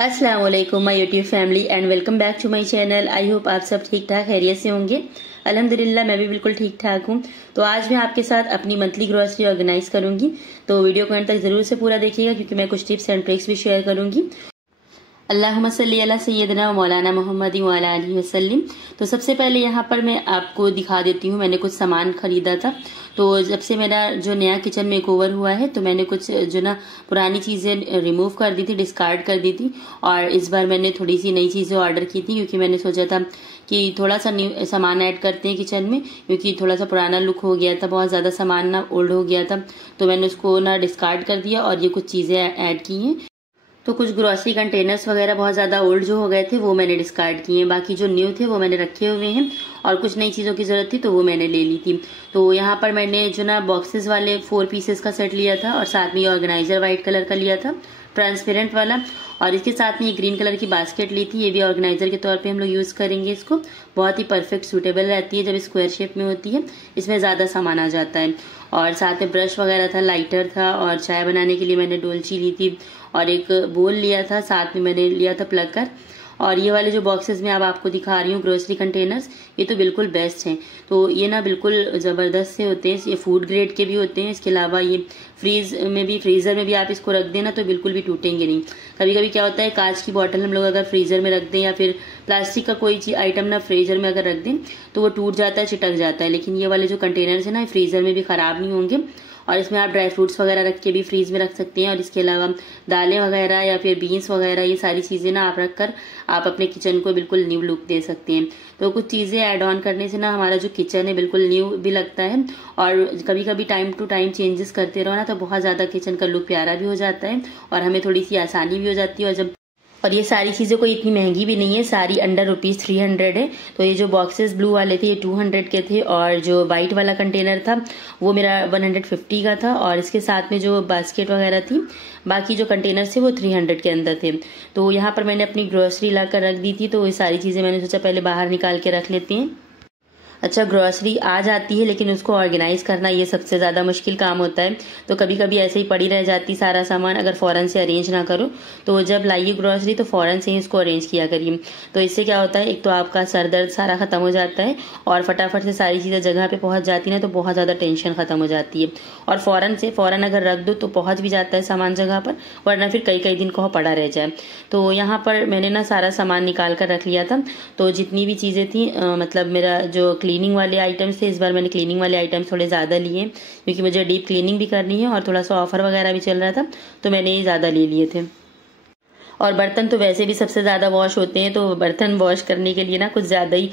अस्सलाम वालेकुम my YouTube family and welcome back to my channel. I hope आप सब ठीक ठाक खैरियत से होंगे। अल्हम्दुलिल्लाह मैं भी बिल्कुल ठीक ठाक हूँ। तो आज मैं आपके साथ अपनी मंथली ग्रोसरी ऑर्गेनाइज करूंगी, तो वीडियो को एंड तक जरूर से पूरा देखिएगा क्योंकि मैं कुछ टिप्स एंड ट्रिक्स भी शेयर करूंगी। अल्लाहुम्मा सल्ली अला सय्यदना व मौलाना मोहम्मद व अला आलिहि वसल्लम। तो सबसे पहले यहाँ पर मैं आपको दिखा देती हूँ, मैंने कुछ सामान खरीदा था। तो जब से मेरा जो नया किचन मेकओवर हुआ है तो मैंने कुछ जो ना पुरानी चीज़ें रिमूव कर दी थी, डिस्कार्ड कर दी थी। और इस बार मैंने थोड़ी सी नई चीज़ें ऑर्डर की थी क्योंकि मैंने सोचा था कि थोड़ा सा न्यू सामान ऐड करते हैं किचन में, क्योंकि थोड़ा सा पुराना लुक हो गया था, बहुत ज़्यादा सामान ना ओल्ड हो गया था। तो मैंने उसको ना डिस्कार्ड कर दिया और ये कुछ चीज़ें ऐड की हैं। तो कुछ ग्रोसरी कंटेनर्स वगैरह बहुत ज़्यादा ओल्ड जो हो गए थे वो मैंने डिस्कार्ड किए हैं, बाकी जो न्यू थे वो मैंने रखे हुए हैं। और कुछ नई चीज़ों की ज़रूरत थी तो वो मैंने ले ली थी। तो यहाँ पर मैंने जो ना बॉक्सेस वाले 4 पीसेस का सेट लिया था और साथ में ये ऑर्गेनाइजर वाइट कलर का लिया था, ट्रांसपेरेंट वाला। और इसके साथ में ये ग्रीन कलर की बास्केट ली थी, ये भी ऑर्गेनाइजर के तौर पे हम लोग यूज़ करेंगे इसको। बहुत ही परफेक्ट सूटेबल रहती है जब स्क्वायर शेप में होती है, इसमें ज़्यादा सामान आ जाता है। और साथ में ब्रश वगैरह था, लाइटर था, और चाय बनाने के लिए मैंने डोलची ली थी और एक बोल लिया था, साथ में मैंने लिया था प्लकर। और ये वाले जो बॉक्सेस में अब आपको दिखा रही हूँ ग्रोसरी कंटेनर्स, ये तो बिल्कुल बेस्ट हैं। तो ये ना बिल्कुल ज़बरदस्त से होते हैं, ये फूड ग्रेड के भी होते हैं। इसके अलावा ये फ्रीज़र में भी आप इसको रख देना तो बिल्कुल भी टूटेंगे नहीं। कभी कभी क्या होता है, कांच की बॉटल हम लोग अगर फ्रीज़र में रख दें या फिर प्लास्टिक का कोई चीज आइटम ना फ्रीज़र में अगर रख दें तो वो टूट जाता है, चिटक जाता है। लेकिन ये वाले जो कंटेनर्स है ना, फ्रीज़र में भी ख़राब नहीं होंगे। और इसमें आप ड्राई फ्रूट्स वगैरह रख के भी फ्रीज में रख सकते हैं। और इसके अलावा दालें वगैरह या फिर बीन्स वगैरह, ये सारी चीज़ें ना आप रख कर आप अपने किचन को बिल्कुल न्यू लुक दे सकते हैं। तो कुछ चीज़ें ऐड ऑन करने से ना हमारा जो किचन है बिल्कुल न्यू भी लगता है। और कभी कभी टाइम टू टाइम चेंजेस करते रहो ना तो बहुत ज़्यादा किचन का लुक प्यारा भी हो जाता है और हमें थोड़ी सी आसानी भी हो जाती है। और ये सारी चीज़ें कोई इतनी महंगी भी नहीं है, सारी अंडर ₹300 है। तो ये जो बॉक्सेस ब्लू वाले थे ये 200 के थे और जो वाइट वाला कंटेनर था वो मेरा 150 का था। और इसके साथ में जो बास्केट वगैरह थी, बाकी जो कंटेनर थे वो 300 के अंदर थे। तो यहाँ पर मैंने अपनी ग्रोसरी ला कर रख दी थी, तो ये सारी चीज़ें मैंने सोचा पहले बाहर निकाल के रख लेती हैं। अच्छा, ग्रोसरी आ जाती है लेकिन उसको ऑर्गेनाइज करना ये सबसे ज़्यादा मुश्किल काम होता है। तो कभी कभी ऐसे ही पड़ी रह जाती सारा सामान, अगर फ़ौरन से अरेंज ना करो। तो जब लाइए ग्रोसरी तो फ़ौरन से ही इसको अरेंज किया करिए। तो इससे क्या होता है, एक तो आपका सर दर्द सारा ख़त्म हो जाता है और फटाफट से सारी चीज़ें जगह पे पहुंच जाती है ना, तो बहुत ज़्यादा टेंशन ख़त्म हो जाती है। और फ़ौरन अगर रख दो तो पहुँच भी जाता है सामान जगह पर, वरना फिर कई कई दिन को पड़ा रह जाए। तो यहाँ पर मैंने ना सारा सामान निकाल कर रख लिया था। तो जितनी भी चीज़ें थी मतलब मेरा जो क्लीनिंग वाले आइटम्स थे, इस बार मैंने क्लीनिंग वाले आइटम्स थोड़े ज़्यादा लिए क्योंकि मुझे डीप क्लीनिंग भी करनी है और थोड़ा सा ऑफर वगैरह भी चल रहा था, तो मैंने ये ज़्यादा ले लिए थे। और बर्तन तो वैसे भी सबसे ज़्यादा वॉश होते हैं, तो बर्तन वॉश करने के लिए ना कुछ ज़्यादा ही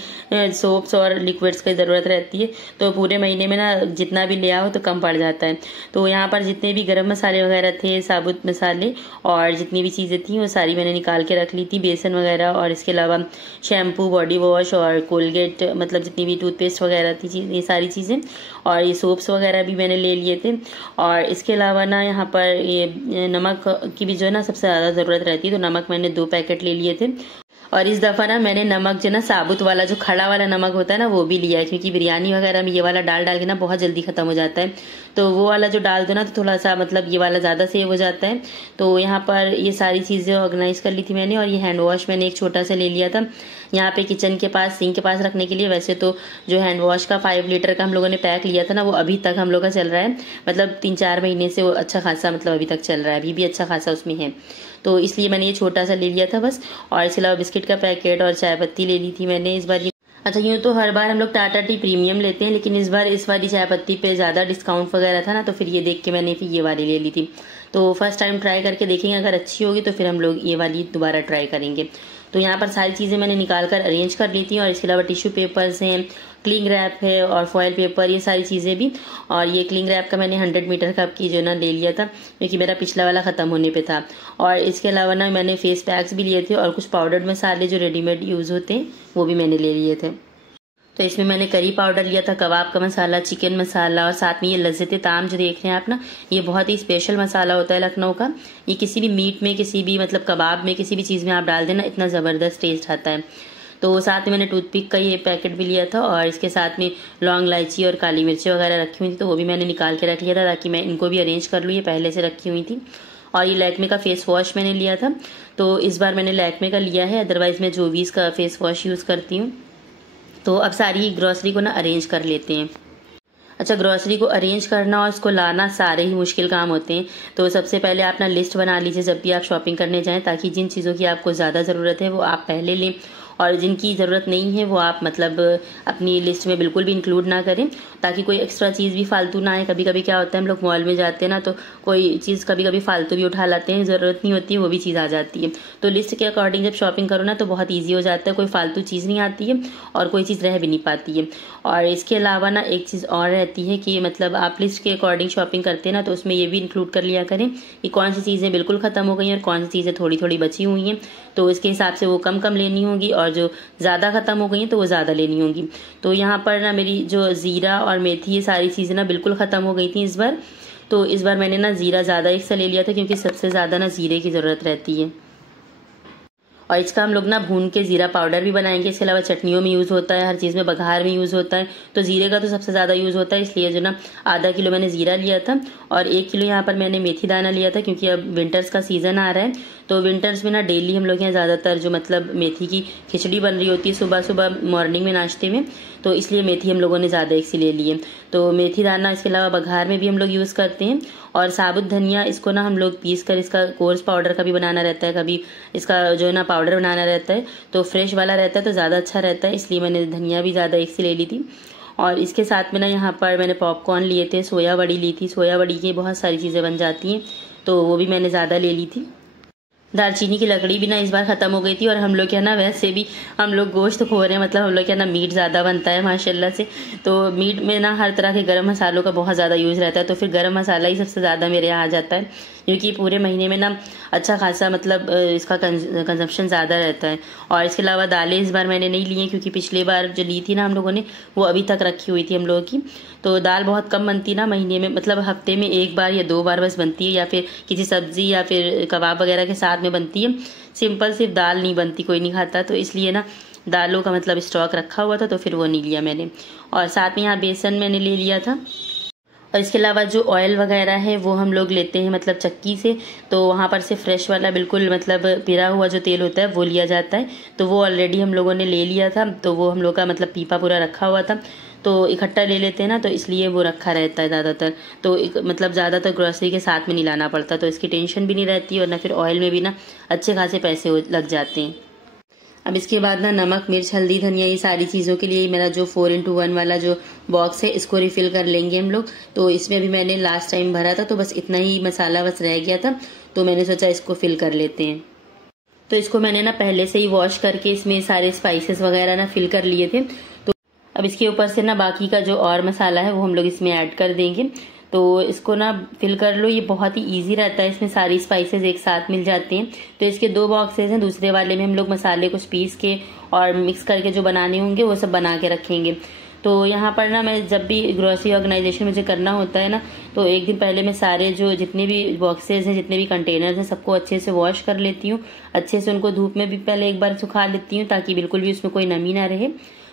सोप्स और लिक्विड्स की ज़रूरत रहती है। तो पूरे महीने में ना जितना भी ले आओ तो कम पड़ जाता है। तो यहाँ पर जितने भी गरम मसाले वगैरह थे, साबुत मसाले और जितनी भी चीज़ें थी वो सारी मैंने निकाल के रख ली थी, बेसन वगैरह। और इसके अलावा शैम्पू, बॉडी वॉश और कोलगेट, मतलब जितनी भी टूथपेस्ट वगैरह थी, ये सारी चीज़ें। और ये सोप्स वगैरह भी मैंने ले लिए थे। और इसके अलावा ना यहाँ पर ये नमक की भी जो है ना सबसे ज़्यादा ज़रूरत रहती है, तो नमक मैंने 2 पैकेट ले लिए थे। और इस दफ़ा ना मैंने नमक जो ना साबुत वाला, जो खड़ा वाला नमक होता है ना, वो भी लिया है क्योंकि बिरयानी वगैरह में ये वाला डाल के ना बहुत जल्दी ख़त्म हो जाता है। तो वो वाला जो डाल दो ना तो थोड़ा सा मतलब ये वाला ज़्यादा सेव हो जाता है। तो यहाँ पर ये सारी चीज़ें ऑर्गेनाइज कर ली थी मैंने। और ये हैंड वॉश मैंने एक छोटा सा ले लिया था यहाँ पे किचन के पास, सिंक के पास रखने के लिए। वैसे तो जो हैंड वॉश का 5 लीटर का हम लोगों ने पैक लिया था ना, वो अभी तक हम लोग का चल रहा है, मतलब 3-4 महीने से वो अच्छा खासा, मतलब अभी तक चल रहा है, अभी भी अच्छा खासा उसमें है। तो इसलिए मैंने ये छोटा सा ले लिया था बस। और इसके अलावा बिस्किट का पैकेट और चाय पत्ती ले ली थी मैंने इस बार। अच्छा, यूँ तो हर बार हम लोग टाटा टी प्रीमियम लेते हैं, लेकिन इस बार इस वाली चाय पत्ती पे ज़्यादा डिस्काउंट वगैरह था ना, तो फिर ये देख के मैंने फिर ये वाली ले ली थी। तो फर्स्ट टाइम ट्राई करके देखेंगे, अगर अच्छी होगी तो फिर हम लोग ये वाली दोबारा ट्राई करेंगे। तो यहाँ पर सारी चीज़ें मैंने निकाल कर अरेंज कर ली थी। और इसके अलावा टिश्यू पेपर्स हैं, क्लिंग रैप है और फॉयल पेपर, ये सारी चीज़ें भी। और ये क्लिंग रैप का मैंने 100 मीटर कप की जो ना ले लिया था क्योंकि मेरा पिछला वाला ख़त्म होने पे था। और इसके अलावा ना मैंने फेस पैक्स भी लिए थे और कुछ पाउडर्ड मसाले जो रेडीमेड यूज़ होते हैं वो भी मैंने ले लिए थे। तो इसमें मैंने करी पाउडर लिया था, कबाब का मसाला, चिकन मसाला, और साथ में ये लज्जत ताम जो देख रहे हैं आप ना, ये बहुत ही स्पेशल मसाला होता है लखनऊ का। ये किसी भी मीट में, किसी भी मतलब कबाब में, किसी भी चीज़ में आप डाल देना, इतना ज़बरदस्त टेस्ट आता है। तो साथ में मैंने टूथपिक का ये पैकेट भी लिया था और इसके साथ में लौंग, इलायची और काली मिर्ची वगैरह रखी हुई थी, तो वो भी मैंने निकाल के रख लिया था ताकि मैं इनको भी अरेंज कर लूँ, ये पहले से रखी हुई थी। और ये लैक्मे का फेस वॉश मैंने लिया था, तो इस बार मैंने लैक्मे का लिया है, अदरवाइज मैं जोवीज का फेस वॉश यूज़ करती हूँ। तो अब सारी ग्रॉसरी को ना अरेंज कर लेते हैं। अच्छा, ग्रॉसरी को अरेंज करना और उसको लाना सारे ही मुश्किल काम होते हैं। तो सबसे पहले आप ना लिस्ट बना लीजिए जब भी आप शॉपिंग करने जाएं, ताकि जिन चीज़ों की आपको ज़्यादा ज़रूरत है वो आप पहले लें और जिनकी ज़रूरत नहीं है वो आप मतलब अपनी लिस्ट में बिल्कुल भी इंक्लूड ना करें, ताकि कोई एक्स्ट्रा चीज़ भी फालतू ना आए। कभी कभी क्या होता है, हम लोग मॉल में जाते हैं ना, तो कोई चीज़ कभी कभी फालतू भी उठा लाते हैं, ज़रूरत नहीं होती है वो भी चीज़ आ जाती है। तो लिस्ट के अकॉर्डिंग जब शॉपिंग करो ना तो बहुत ईजी हो जाता है, कोई फालतू चीज़ नहीं आती है और कोई चीज़ रह भी नहीं पाती है। और इसके अलावा ना एक चीज़ और रहती है कि मतलब आप लिस्ट के अकॉर्डिंग शॉपिंग करते हैं ना, तो उसमें ये भी इंक्लूड कर लिया करें कि कौन सी चीज़ें बिल्कुल ख़त्म हो गई हैं और कौन सी चीज़ें थोड़ी थोड़ी बची हुई हैं। तो इसके हिसाब से वो कम कम लेनी होगी और जो ज़्यादा ख़त्म हो गई हैं तो वो ज़्यादा लेनी होगी। तो यहाँ पर ना मेरी जो ज़ीरा और मेथी ये सारी चीज़ें ना बिल्कुल ख़त्म हो गई थी इस बार। तो इस बार मैंने ना ज़ीरा ज़्यादा एक से ले लिया था, क्योंकि सबसे ज़्यादा ना ज़ीरे की ज़रूरत रहती है। और इसका हम लोग ना भून के जीरा पाउडर भी बनाएंगे। इसके अलावा चटनियों में यूज़ होता है, हर चीज़ में बघार में यूज़ होता है। तो जीरे का तो सबसे ज़्यादा यूज़ होता है, इसलिए जो ना आधा किलो मैंने जीरा लिया था और 1 किलो यहाँ पर मैंने मेथी दाना लिया था, क्योंकि अब विंटर्स का सीज़न आ रहा है। तो विंटर्स में ना डेली हम लोग यहाँ ज़्यादातर जो मतलब मेथी की खिचड़ी बन रही होती है सुबह सुबह मॉर्निंग में नाश्ते में, तो इसलिए मेथी हम लोगों ने ज़्यादा एक सी ले ली है। तो मेथी दाना, इसके अलावा बघार में भी हम लोग यूज़ करते हैं। और साबुत धनिया, इसको ना हम लोग पीस कर इसका कोर्स पाउडर का भी बनाना रहता है, कभी इसका जो है ना पाउडर बनाना रहता है, तो फ्रेश वाला रहता है तो ज़्यादा अच्छा रहता है, इसलिए मैंने धनिया भी ज़्यादा एक सी ले ली थी। और इसके साथ में ना यहाँ पर मैंने पॉपकॉर्न लिए थे, सोया बड़ी ली थी, सोया बड़ी की बहुत सारी चीज़ें बन जाती हैं, तो वो भी मैंने ज़्यादा ले ली थी। दालचीनी की लकड़ी भी ना इस बार ख़त्म हो गई थी, और हम लोग क्या ना वैसे भी हम लोग गोश्त खो रहे हैं, मतलब हम लोग क्या ना मीट ज़्यादा बनता है माशाल्लाह से। तो मीट में ना हर तरह के गरम मसालों का बहुत ज़्यादा यूज़ रहता है, तो फिर गरम मसाला ही सबसे ज़्यादा मेरे यहाँ आ जाता है, क्योंकि पूरे महीने में ना अच्छा खासा मतलब इसका कंजप्शन ज़्यादा रहता है। और इसके अलावा दालें इस बार मैंने नहीं ली हैं, क्योंकि पिछली बार जो ली थी ना हम लोगों ने वो अभी तक रखी हुई थी हम लोगों की। तो दाल बहुत कम बनती ना महीने में, मतलब हफ्ते में 1 बार या 2 बार बस बनती है, या फिर किसी सब्जी या फिर कबाब वगैरह के साथ में बनती है। सिंपल सिर्फ दाल नहीं बनती, कोई नहीं खाता, तो इसलिए ना दालों का मतलब स्टॉक रखा हुआ था, तो फिर वो नहीं लिया मैंने। और साथ में यहाँ बेसन मैंने ले लिया था। और इसके अलावा जो ऑयल वगैरह है वो हम लोग लेते हैं मतलब चक्की से, तो वहाँ पर से फ्रेश वाला बिल्कुल मतलब पिरा हुआ जो तेल होता है वो लिया जाता है। तो वो ऑलरेडी हम लोगों ने ले लिया था, तो वो हम लोग का मतलब पीपा पूरा रखा हुआ था, तो इकट्ठा ले लेते हैं ना, तो इसलिए वो रखा रहता है ज़्यादातर। तो मतलब ज़्यादातर ग्रोसरी के साथ में नहीं लाना पड़ता, तो इसकी टेंशन भी नहीं रहती, और ना फिर ऑयल में भी ना अच्छे खासे पैसे लग जाते हैं। अब इसके बाद ना नमक, मिर्च, हल्दी, धनिया, ये सारी चीज़ों के लिए मेरा जो 4x1 वाला जो बॉक्स है इसको रिफ़िल कर लेंगे हम लोग। तो इसमें भी मैंने लास्ट टाइम भरा था, तो बस इतना ही मसाला बस रह गया था, तो मैंने सोचा इसको फिल कर लेते हैं। तो इसको मैंने ना पहले से ही वॉश करके इसमें सारे स्पाइसेस वगैरह ना फिल कर लिए थे। तो अब इसके ऊपर से ना बाकी का जो और मसाला है वो हम लोग इसमें ऐड कर देंगे। तो इसको ना फिल कर लो, ये बहुत ही इजी रहता है, इसमें सारी स्पाइसेस एक साथ मिल जाते हैं। तो इसके 2 बॉक्सेस हैं, दूसरे वाले में हम लोग मसाले कुछ पीस के और मिक्स करके जो बनाने होंगे वो सब बना के रखेंगे। तो यहाँ पर ना मैं जब भी ग्रोसरी ऑर्गेनाइजेशन मुझे करना होता है ना, तो एक दिन पहले मैं सारे जो जितने भी बॉक्सेस हैं, जितने भी कंटेनर्स हैं, सबको अच्छे से वॉश कर लेती हूँ। अच्छे से उनको धूप में भी पहले एक बार सुखा लेती हूँ, ताकि बिल्कुल भी उसमें कोई नमी ना रहे।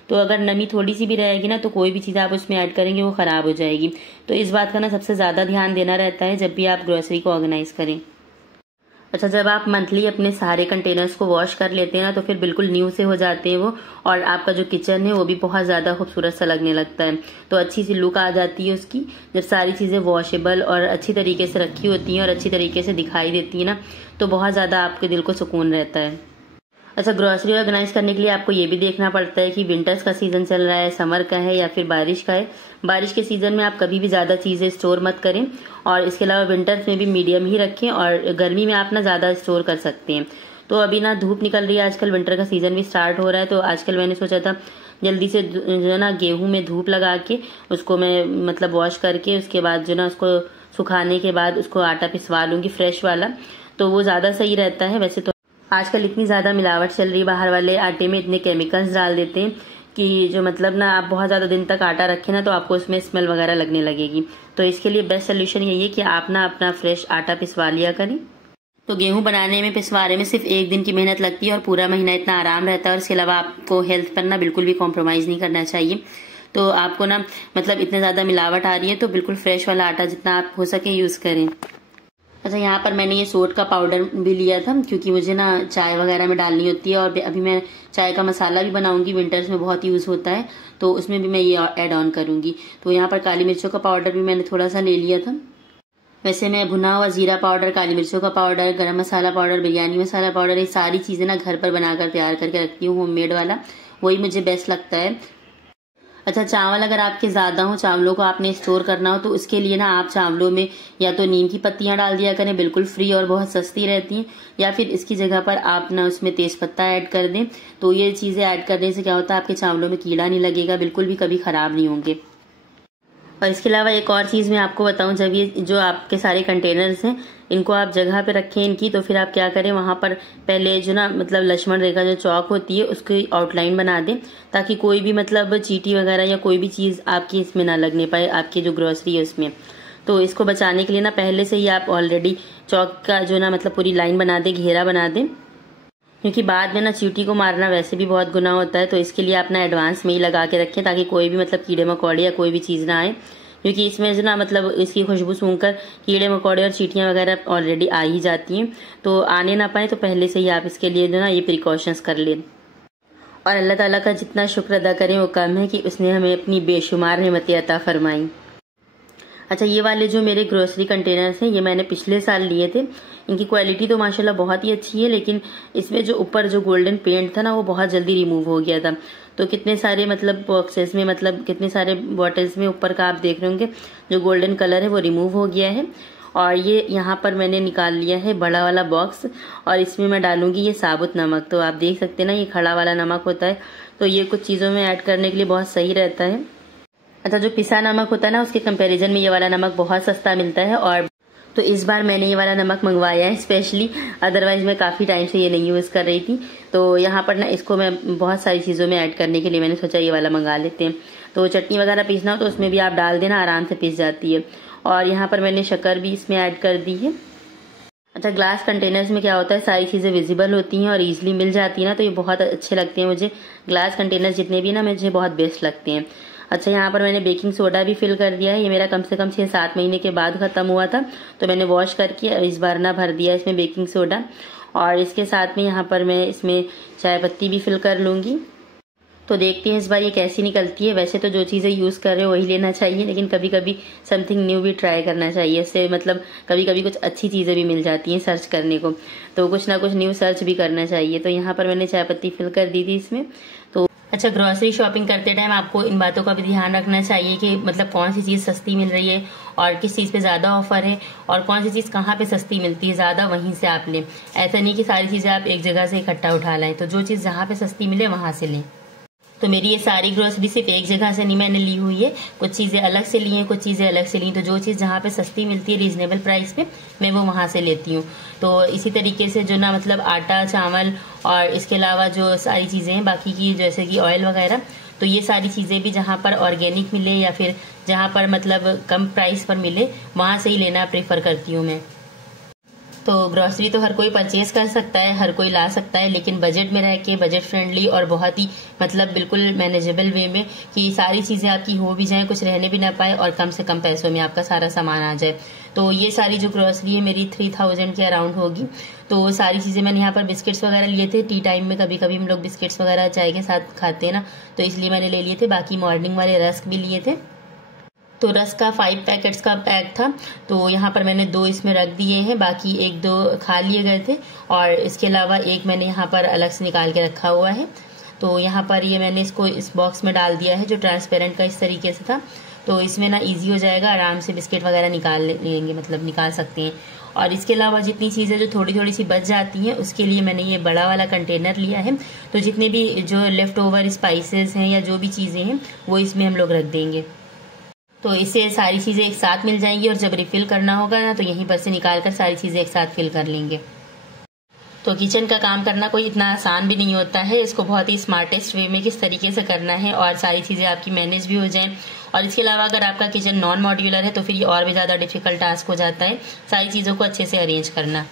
तो अगर नमी थोड़ी सी भी रहेगी ना, तो कोई भी चीज़ आप उसमें ऐड करेंगे वो ख़राब हो जाएगी। तो इस बात का ना सबसे ज़्यादा ध्यान देना रहता है जब भी आप ग्रोसरी को ऑर्गेनाइज करें। अच्छा, जब आप मंथली अपने सारे कंटेनर्स को वॉश कर लेते हैं ना, तो फिर बिल्कुल न्यू से हो जाते हैं वो, और आपका जो किचन है वो भी बहुत ज़्यादा खूबसूरत सा लगने लगता है। तो अच्छी सी लुक आ जाती है उसकी, जब सारी चीज़ें वॉशेबल और अच्छी तरीके से रखी होती हैं और अच्छी तरीके से दिखाई देती है ना, तो बहुत ज़्यादा आपके दिल को सुकून रहता है। अच्छा, ग्रोसरी ऑर्गेनाइज करने के लिए आपको ये भी देखना पड़ता है कि विंटर्स का सीज़न चल रहा है, समर का है या फिर बारिश का है। बारिश के सीज़न में आप कभी भी ज़्यादा चीज़ें स्टोर मत करें, और इसके अलावा विंटर्स में भी मीडियम ही रखें, और गर्मी में आप ना ज़्यादा स्टोर कर सकते हैं। तो अभी ना धूप निकल रही है, आजकल विंटर का सीज़न भी स्टार्ट हो रहा है, तो आजकल मैंने सोचा था जल्दी से जो है ना गेहूँ में धूप लगा के उसको मैं मतलब वॉश करके उसके बाद जो ना उसको सुखाने के बाद उसको आटा पिसवा लूँगी फ्रेश वाला, तो वो ज़्यादा सही रहता है। वैसे तो आजकल इतनी ज़्यादा मिलावट चल रही है, बाहर वाले आटे में इतने केमिकल्स डाल देते हैं कि जो मतलब ना आप बहुत ज़्यादा दिन तक आटा रखें ना, तो आपको उसमें स्मेल वगैरह लगने लगेगी। तो इसके लिए बेस्ट सोल्यूशन यही है कि आप ना अपना फ्रेश आटा पिसवा लिया करें। तो गेहूं बनाने में, पिसवाने में सिर्फ 1 दिन की मेहनत लगती है और पूरा महीना इतना आराम रहता है, और इसके अलावा आपको हेल्थ पर ना बिल्कुल भी कॉम्प्रोमाइज़ नहीं करना चाहिए। तो आपको ना मतलब इतने ज़्यादा मिलावट आ रही है, तो बिल्कुल फ्रेश वाला आटा जितना आप हो सके यूज़ करें। अच्छा, यहाँ पर मैंने ये सोट का पाउडर भी लिया था, क्योंकि मुझे ना चाय वगैरह में डालनी होती है, और अभी मैं चाय का मसाला भी बनाऊंगी, विंटर्स में बहुत यूज होता है, तो उसमें भी मैं ये ऐड ऑन करूंगी। तो यहाँ पर काली मिर्चों का पाउडर भी मैंने थोड़ा सा ले लिया था। वैसे मैं भुना हुआ जीरा पाउडर, काली मिर्चों का पाउडर, गरम मसाला पाउडर, बिरयानी मसाला पाउडर, ये सारी चीजें ना घर पर बनाकर तैयार करके रखती हूँ, होममेड वाला, वही मुझे बेस्ट लगता है। अच्छा, चावल अगर आपके ज्यादा हो, चावलों को आपने स्टोर करना हो, तो उसके लिए ना आप चावलों में या तो नीम की पत्तियां डाल दिया करें, बिल्कुल फ्री और बहुत सस्ती रहती हैं, या फिर इसकी जगह पर आप ना उसमें तेज पत्ता ऐड कर दें। तो ये चीजें ऐड करने से क्या होता है, आपके चावलों में कीड़ा नहीं लगेगा, बिल्कुल भी कभी खराब नहीं होंगे। और इसके अलावा एक और चीज मैं आपको बताऊं, जब ये जो आपके सारे कंटेनर्स हैं, इनको आप जगह पे रखें इनकी, तो फिर आप क्या करें, वहां पर पहले जो ना मतलब लक्ष्मण रेखा जो चौक होती है उसकी आउटलाइन बना दें, ताकि कोई भी मतलब चींटी वगैरह या कोई भी चीज आपकी इसमें ना लगने पाए, आपकी जो ग्रोसरी है उसमें। तो इसको बचाने के लिए ना पहले से ही आप ऑलरेडी चौक का जो ना मतलब पूरी लाइन बना दे, घेरा बना दें, क्योंकि बाद में ना चींटी को मारना वैसे भी बहुत गुनाह होता है। तो इसके लिए आप ना एडवांस में ही लगा के रखें, ताकि कोई भी मतलब कीड़े मकोड़े या कोई भी चीज ना आए, क्योंकि इसमें जो ना मतलब इसकी खुशबू सूंघकर कीड़े मकोड़े और चींटियां वगैरह ऑलरेडी आ ही जाती हैं, तो आने ना पाए। तो पहले से ही आप इसके लिए जो ना ये प्रिकॉशंस कर लें। और अल्लाह ताला का जितना शुक्र अदा करें वो कम है, कि उसने हमें अपनी बेशुमार नेमतें अता फरमाई। अच्छा, ये वाले जो मेरे ग्रोसरी कंटेनर्स हैं, ये मैंने पिछले साल लिए थे। इनकी क्वालिटी तो माशाल्लाह बहुत ही अच्छी है, लेकिन इसमें जो ऊपर जो गोल्डन पेंट था ना, वो बहुत जल्दी रिमूव हो गया था। तो कितने सारे मतलब बॉक्सेस में, मतलब कितने सारे बॉटल्स में ऊपर का आप देख रहे होंगे जो गोल्डन कलर है वो रिमूव हो गया है। और ये यहाँ पर मैंने निकाल लिया है बड़ा वाला बॉक्स, और इसमें मैं डालूंगी ये साबुत नमक। तो आप देख सकते हैं ना, ये खड़ा वाला नमक होता है, तो ये कुछ चीज़ों में ऐड करने के लिए बहुत सही रहता है। अच्छा, जो पिसा नमक होता है ना, उसके कंपैरिजन में ये वाला नमक बहुत सस्ता मिलता है। और तो इस बार मैंने ये वाला नमक मंगवाया है स्पेशली, अदरवाइज मैं काफ़ी टाइम से ये नहीं यूज़ कर रही थी। तो यहाँ पर ना इसको मैं बहुत सारी चीज़ों में ऐड करने के लिए मैंने सोचा ये वाला मंगा लेते हैं। तो चटनी वगैरह पीसना हो तो उसमें भी आप डाल देना, आराम से पीस जाती है। और यहाँ पर मैंने शक्कर भी इसमें ऐड कर दी है। अच्छा, ग्लास कंटेनर्स में क्या होता है, सारी चीज़ें विजिबल होती हैं और इजीली मिल जाती है ना, तो ये बहुत अच्छे लगते हैं मुझे। ग्लास कंटेनर्स जितने भी ना मुझे बहुत बेस्ट लगते हैं। अच्छा, यहाँ पर मैंने बेकिंग सोडा भी फिल कर दिया है। ये मेरा कम से कम 6-7 महीने के बाद खत्म हुआ था, तो मैंने वॉश करके इस बार ना भर दिया इसमें बेकिंग सोडा। और इसके साथ में यहाँ पर मैं इसमें चाय पत्ती भी फिल कर लूँगी। तो देखते हैं इस बार ये कैसी निकलती है। वैसे तो जो चीज़ें यूज़ कर रहे हो वही लेना चाहिए, लेकिन कभी कभी समथिंग न्यू भी ट्राई करना चाहिए। इससे मतलब कभी कभी कुछ अच्छी चीज़ें भी मिल जाती हैं सर्च करने को, तो कुछ ना कुछ न्यू सर्च भी करना चाहिए। तो यहाँ पर मैंने चाय पत्ती फिल कर दी थी इसमें। तो अच्छा, ग्रोसरी शॉपिंग करते टाइम आपको इन बातों का भी ध्यान रखना चाहिए कि मतलब कौन सी चीज़ सस्ती मिल रही है और किस चीज़ पे ज़्यादा ऑफर है, और कौन सी चीज़ कहाँ पे सस्ती मिलती है ज़्यादा, वहीं से आप लें। ऐसा नहीं कि सारी चीज़ें आप एक जगह से इकट्ठा उठा लाएं। तो जो चीज़ जहाँ पे सस्ती मिले वहाँ से लें। तो मेरी ये सारी ग्रोसरी सिर्फ एक जगह से नहीं मैंने ली हुई है, कुछ चीज़ें अलग से ली हैं, कुछ चीज़ें अलग से ली। तो जो चीज़ जहाँ पे सस्ती मिलती है रीजनेबल प्राइस पे, मैं वो वहाँ से लेती हूँ। तो इसी तरीके से जो ना मतलब आटा, चावल और इसके अलावा जो सारी चीज़ें हैं बाकी की, जैसे कि ऑयल वगैरह, तो ये सारी चीज़ें भी जहाँ पर ऑर्गेनिक मिले या फिर जहाँ पर मतलब कम प्राइस पर मिले, वहाँ से ही लेना प्रेफर करती हूँ मैं। तो ग्रोसरी तो हर कोई परचेज कर सकता है, हर कोई ला सकता है, लेकिन बजट में रह के, बजट फ्रेंडली और बहुत ही मतलब बिल्कुल मैनेजेबल वे में, कि सारी चीज़ें आपकी हो भी जाएं, कुछ रहने भी ना पाए और कम से कम पैसों में आपका सारा सामान आ जाए। तो ये सारी जो ग्रोसरी है मेरी 3000 के अराउंड होगी। तो वो सारी चीज़ें मैंने यहाँ पर बिस्किट्स वगैरह लिए थे, टी टाइम में कभी कभी हम लोग बिस्किट्स वगैरह चाय के साथ खाते हैं ना, तो इसलिए मैंने ले लिए थे। बाकी मॉर्निंग वाले रस्क भी लिए थे। तो रस्क का 5 पैकेट्स का पैक था, तो यहाँ पर मैंने 2 इसमें रख दिए हैं, बाकी 1-2 खा लिए गए थे, और इसके अलावा एक मैंने यहाँ पर अलग से निकाल के रखा हुआ है। तो यहाँ पर ये मैंने इसको इस बॉक्स में डाल दिया है जो ट्रांसपेरेंट का इस तरीके से था। तो इसमें ना इजी हो जाएगा, आराम से बिस्किट वगैरह निकाल लेंगे, मतलब निकाल सकते हैं। और इसके अलावा जितनी चीज़ें जो थोड़ी थोड़ी सी बच जाती हैं, उसके लिए मैंने ये बड़ा वाला कंटेनर लिया है। तो जितने भी जो लेफ्ट ओवर स्पाइसेस हैं या जो भी चीज़ें हैं वो इसमें हम लोग रख देंगे। तो इससे सारी चीज़ें एक साथ मिल जाएंगी, और जब रिफिल करना होगा ना तो यहीं पर से निकाल कर सारी चीज़ें एक साथ फिल कर लेंगे। तो किचन का काम करना कोई इतना आसान भी नहीं होता है, इसको बहुत ही स्मार्टेस्ट वे में किस तरीके से करना है और सारी चीज़ें आपकी मैनेज भी हो जाएं। और इसके अलावा अगर आपका किचन नॉन मॉड्यूलर है तो फिर ये और भी ज़्यादा डिफिकल्ट टास्क हो जाता है सारी चीज़ों को अच्छे से अरेंज करना।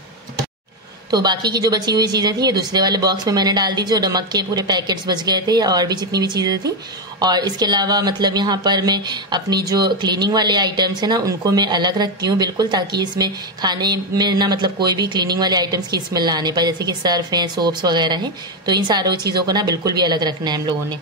तो बाकी की जो बची हुई चीज़ें थी ये दूसरे वाले बॉक्स में मैंने डाल दी, जो नमक के पूरे पैकेट्स बच गए थे और भी जितनी भी चीज़ें थी। और इसके अलावा मतलब यहाँ पर मैं अपनी जो क्लीनिंग वाले आइटम्स है ना उनको मैं अलग रखती हूँ बिल्कुल, ताकि इसमें खाने में ना मतलब कोई भी क्लीनिंग वाले आइटम्स की स्मेल ना आने पाए, जैसे कि सर्फ हैं, सोप्स वगैरह हैं। तो इन सारों चीज़ों को ना बिल्कुल भी अलग रखना है हम लोगों ने।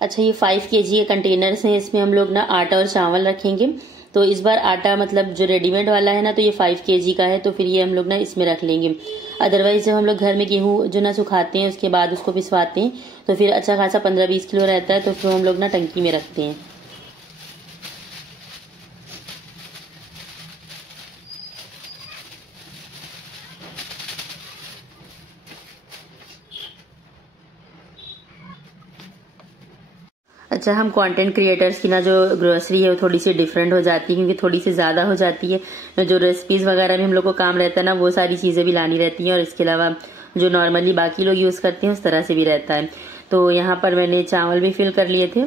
अच्छा, ये 5 kg के कंटेनर्स हैं, इसमें हम लोग ना आटा और चावल रखेंगे। तो इस बार आटा मतलब जो रेडीमेड वाला है ना तो ये 5 kg का है, तो फिर ये हम लोग ना इसमें रख लेंगे। अदरवाइज जब हम लोग घर में गेहूँ जो ना सुखाते हैं उसके बाद उसको पिसवाते हैं तो फिर अच्छा खासा 15-20 किलो रहता है, तो फिर हम लोग ना टंकी में रखते हैं। अच्छा, हम कंटेंट क्रिएटर्स की ना जो ग्रोसरी है वो थोड़ी सी डिफरेंट हो जाती है, क्योंकि थोड़ी सी ज़्यादा हो जाती है। जो रेसिपीज़ वगैरह भी हम लोग को काम रहता है ना वो सारी चीज़ें भी लानी रहती हैं, और इसके अलावा जो नॉर्मली बाकी लोग यूज़ करते हैं उस तरह से भी रहता है। तो यहाँ पर मैंने चावल भी फिल कर लिए थे,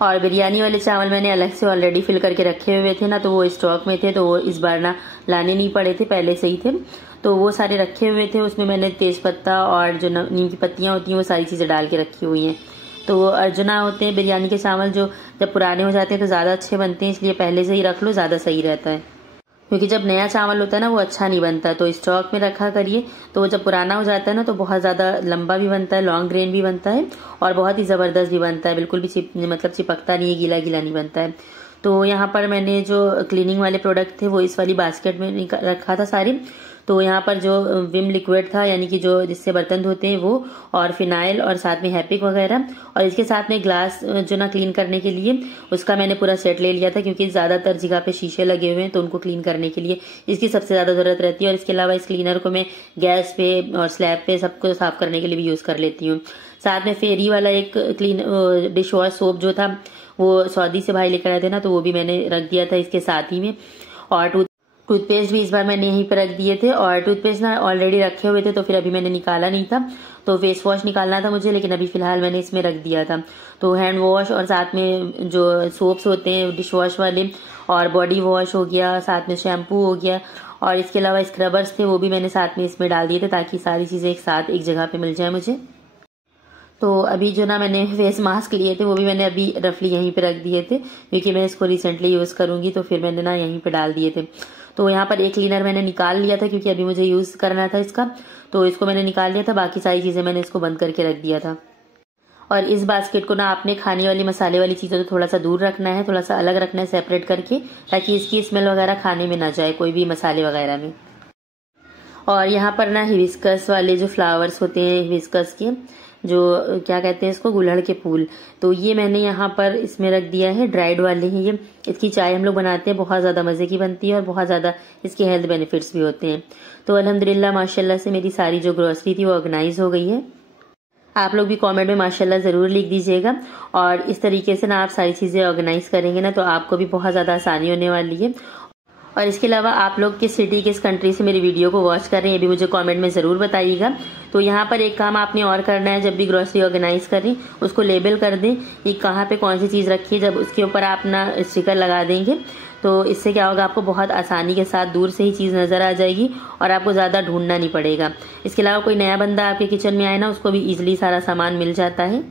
और बिरयानी वाले चावल मैंने अलग से ऑलरेडी फिल करके रखे हुए थे ना, तो वो स्टॉक में थे, तो वो इस बार ना लाने नहीं पड़े थे, पहले से ही थे। तो वो सारे रखे हुए थे, उसमें मैंने तेज़पत्ता और जो नीम की पत्तियाँ होती हैं वो सारी चीज़ें डाल के रखी हुई हैं। तो वो अर्जुना होते हैं बिरयानी के चावल, जो जब पुराने हो जाते हैं तो ज़्यादा अच्छे बनते हैं, इसलिए पहले से ही रख लो, ज़्यादा सही रहता है। क्योंकि जब नया चावल होता है ना वो अच्छा नहीं बनता, तो स्टॉक में रखा करिए। तो वो जब पुराना हो जाता है ना तो बहुत ज़्यादा लंबा भी बनता है, लॉन्ग ग्रेन भी बनता है, और बहुत ही ज़बरदस्त भी बनता है, बिल्कुल भी मतलब चिपकता नहीं है, गीला गीला नहीं बनता है। तो यहाँ पर मैंने जो क्लीनिंग वाले प्रोडक्ट थे वो इस वाली बास्केट में रखा था सारी। तो यहाँ पर जो विम लिक्विड था, यानी कि जो जिससे बर्तन धोते हैं वो, और फिनाइल, और साथ में हैपिक वगैरह, और इसके साथ में ग्लास जो ना क्लीन करने के लिए उसका मैंने पूरा सेट ले लिया था, क्योंकि ज़्यादातर जगह पे शीशे लगे हुए हैं तो उनको क्लीन करने के लिए इसकी सबसे ज़्यादा ज़रूरत रहती है। और इसके अलावा इस क्लीनर को मैं गैस पे और स्लैब पे सबको साफ करने के लिए भी यूज़ कर लेती हूँ। साथ में फेरी वाला एक क्लीन डिश वॉश सोप जो था वो सऊदी से भाई लेकर आए थे ना, तो वो भी मैंने रख दिया था इसके साथ ही में। और टूथपेस्ट भी इस बार मैंने यहीं पर रख दिए थे, और टूथपेस्ट ना ऑलरेडी रखे हुए थे तो फिर अभी मैंने निकाला नहीं था। तो फेस वॉश निकालना था मुझे, लेकिन अभी फिलहाल मैंने इसमें रख दिया था। तो हैंड वॉश और साथ में जो सोप्स होते हैं डिश वॉश वाले, और बॉडी वॉश हो गया, साथ में शैम्पू हो गया, और इसके अलावा स्क्रबर्स थे वो भी मैंने साथ में इसमें डाल दिए थे, ताकि सारी चीज़ें एक साथ एक जगह पे मिल जाए मुझे। तो अभी जो ना मैंने फेस मास्क लिए थे वो भी मैंने अभी रफली यहीं पे रख दिए थे, क्योंकि मैं इसको रिसेंटली यूज़ करूँगी, तो फिर मैंने ना यहीं पे डाल दिए थे। तो यहाँ पर एक क्लीनर मैंने निकाल लिया था, क्योंकि अभी मुझे यूज़ करना था इसका, तो इसको मैंने निकाल लिया था। बाकी सारी चीज़ें मैंने इसको बंद करके रख दिया था। और इस बास्केट को ना आपने खाने वाली मसाले वाली चीज़ों से थोड़ा सा दूर रखना है, थोड़ा सा अलग रखना है सेपरेट करके, ताकि इसकी स्मेल वगैरह खाने में ना जाए कोई भी मसाले वगैरह में। और यहाँ पर ना हिबिस्कस वाले जो फ्लावर्स होते हैं, हिबिस्कस के जो क्या कहते हैं इसको, गुड़हल के फूल, तो ये मैंने यहाँ पर इसमें रख दिया है। ड्राइड वाले हैं ये, इसकी चाय हम लोग बनाते हैं, बहुत ज़्यादा मज़े की बनती है और बहुत ज़्यादा इसके हेल्थ बेनिफिट्स भी होते हैं। तो अल्हम्दुलिल्लाह माशाल्लाह से मेरी सारी जो ग्रोसरी थी वो ऑर्गेनाइज हो गई है। आप लोग भी कमेंट में माशाल्लाह ज़रूर लिख दीजिएगा, और इस तरीके से ना आप सारी चीज़ें ऑर्गेनाइज करेंगे ना तो आपको भी बहुत ज़्यादा आसानी होने वाली है। और इसके अलावा आप लोग किस सिटी किस कंट्री से मेरी वीडियो को वॉच कर रहे हैं ये भी मुझे कमेंट में ज़रूर बताइएगा। तो यहाँ पर एक काम आपने और करना है, जब भी ग्रोसरी ऑर्गेनाइज करें उसको लेबल कर दें कि कहाँ पे कौन सी चीज़ रखी है। जब उसके ऊपर आप ना स्टिकर लगा देंगे तो इससे क्या होगा, आपको बहुत आसानी के साथ दूर से ही चीज़ नज़र आ जाएगी और आपको ज़्यादा ढूंढना नहीं पड़ेगा। इसके अलावा कोई नया बंदा आपके किचन में आए ना, उसको भी ईजिली सारा सामान मिल जाता है।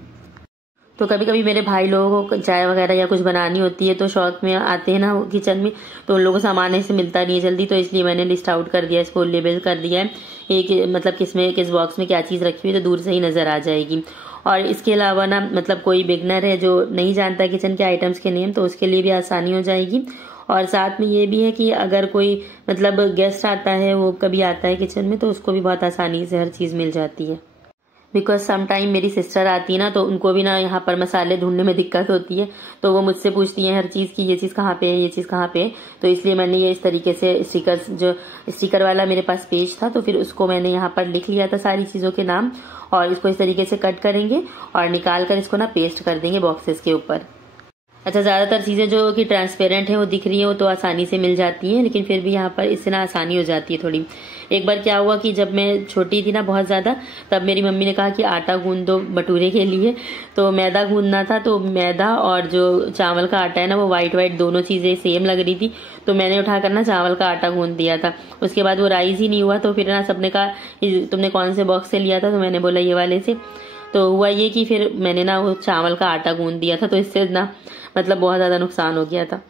तो कभी कभी मेरे भाई लोगों को चाय वगैरह या कुछ बनानी होती है तो शौक में आते हैं ना किचन में, तो उन लोगों को सामान ऐसे मिलता नहीं है जल्दी, तो इसलिए मैंने लिस्ट आउट कर दिया, इसको लेबल कर दिया है एक मतलब किस बॉक्स में क्या चीज़ रखी हुई है, तो दूर से ही नज़र आ जाएगी। और इसके अलावा ना मतलब कोई बिगनर है जो नहीं जानता किचन के आइटम्स के नेम, तो उसके लिए भी आसानी हो जाएगी। और साथ में ये भी है कि अगर कोई मतलब गेस्ट आता है, वो कभी आता है किचन में, तो उसको भी बहुत आसानी से हर चीज़ मिल जाती है। बिकॉज सम टाइम मेरी सिस्टर आती है ना, तो उनको भी ना यहाँ पर मसाले ढूंढने में दिक्कत होती है, तो वो मुझसे पूछती हैं हर चीज़ की ये चीज़ कहाँ पे है, ये चीज़ कहाँ पे है। तो इसलिए मैंने ये इस तरीके से स्टिकर वाला मेरे पास पेज था, तो फिर उसको मैंने यहाँ पर लिख लिया था सारी चीज़ों के नाम, और इसको इस तरीके से कट करेंगे और निकाल कर इसको ना पेस्ट कर देंगे बॉक्सेस के ऊपर। अच्छा, ज़्यादातर चीज़ें जो कि ट्रांसपेरेंट है वो दिख रही है, वो तो आसानी से मिल जाती हैं, लेकिन फिर भी यहाँ पर इससे ना आसानी हो जाती है थोड़ी। एक बार क्या हुआ कि जब मैं छोटी थी ना बहुत ज़्यादा, तब मेरी मम्मी ने कहा कि आटा गूंद दो भटूरे के लिए। तो मैदा गूंदना था, तो मैदा और जो चावल का आटा है ना वो वाइट वाइट दोनों चीज़ें सेम लग रही थी, तो मैंने उठाकर ना चावल का आटा गूंद दिया था। उसके बाद वो राइस ही नहीं हुआ, तो फिर ना सबने कहा तुमने कौन से बॉक्स से लिया था, तो मैंने बोला ये वाले से। तो हुआ ये कि फिर मैंने ना वो चावल का आटा गूंद दिया था, तो इससे ना मतलब बहुत ज़्यादा नुकसान हो गया था।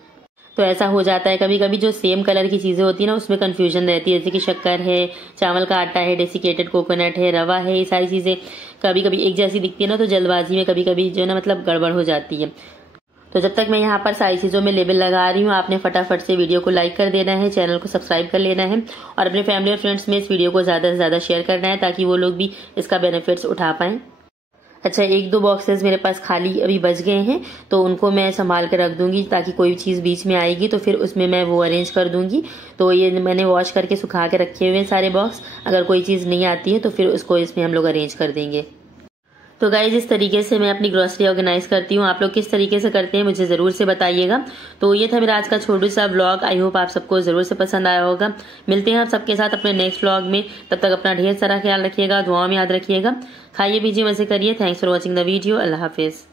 तो ऐसा हो जाता है कभी कभी, जो सेम कलर की चीज़ें होती है ना उसमें कन्फ्यूजन रहती है, जैसे कि शक्कर है, चावल का आटा है, डेसिकेटेड कोकोनट है, रवा है, ये सारी चीज़ें कभी कभी एक जैसी दिखती है ना, तो जल्दबाजी में कभी कभी जो है ना मतलब गड़बड़ हो जाती है। तो जब तक मैं यहाँ पर सारी चीज़ों में लेबल लगा रही हूँ, आपने फटाफट से वीडियो को लाइक कर देना है, चैनल को सब्सक्राइब कर लेना है और अपने फैमिली और फ्रेंड्स में इस वीडियो को ज़्यादा से ज़्यादा शेयर करना है, ताकि वो लोग भी इसका बेनिफिट्स उठा पाएँ। अच्छा, 1-2 बॉक्सेस मेरे पास खाली अभी बच गए हैं, तो उनको मैं संभाल कर रख दूंगी, ताकि कोई चीज़ बीच में आएगी तो फिर उसमें मैं वो अरेंज कर दूंगी। तो ये मैंने वॉश करके सुखा के रखे हुए हैं सारे बॉक्स, अगर कोई चीज़ नहीं आती है तो फिर उसको इसमें हम लोग अरेंज कर देंगे। तो गाइज, इस तरीके से मैं अपनी ग्रोसरी ऑर्गेनाइज करती हूँ। आप लोग किस तरीके से करते हैं मुझे ज़रूर से बताइएगा। तो ये था मेरा आज का छोटा सा व्लॉग। आई होप आप सबको ज़रूर से पसंद आया होगा। मिलते हैं आप सबके साथ अपने नेक्स्ट व्लॉग में। तब तक अपना ढेर सारा ख्याल रखिएगा, दुआओं में याद रखिएगा। खाइए पीजिए, मजे करिए। Thanks for watching the video. Allah हाफिज़।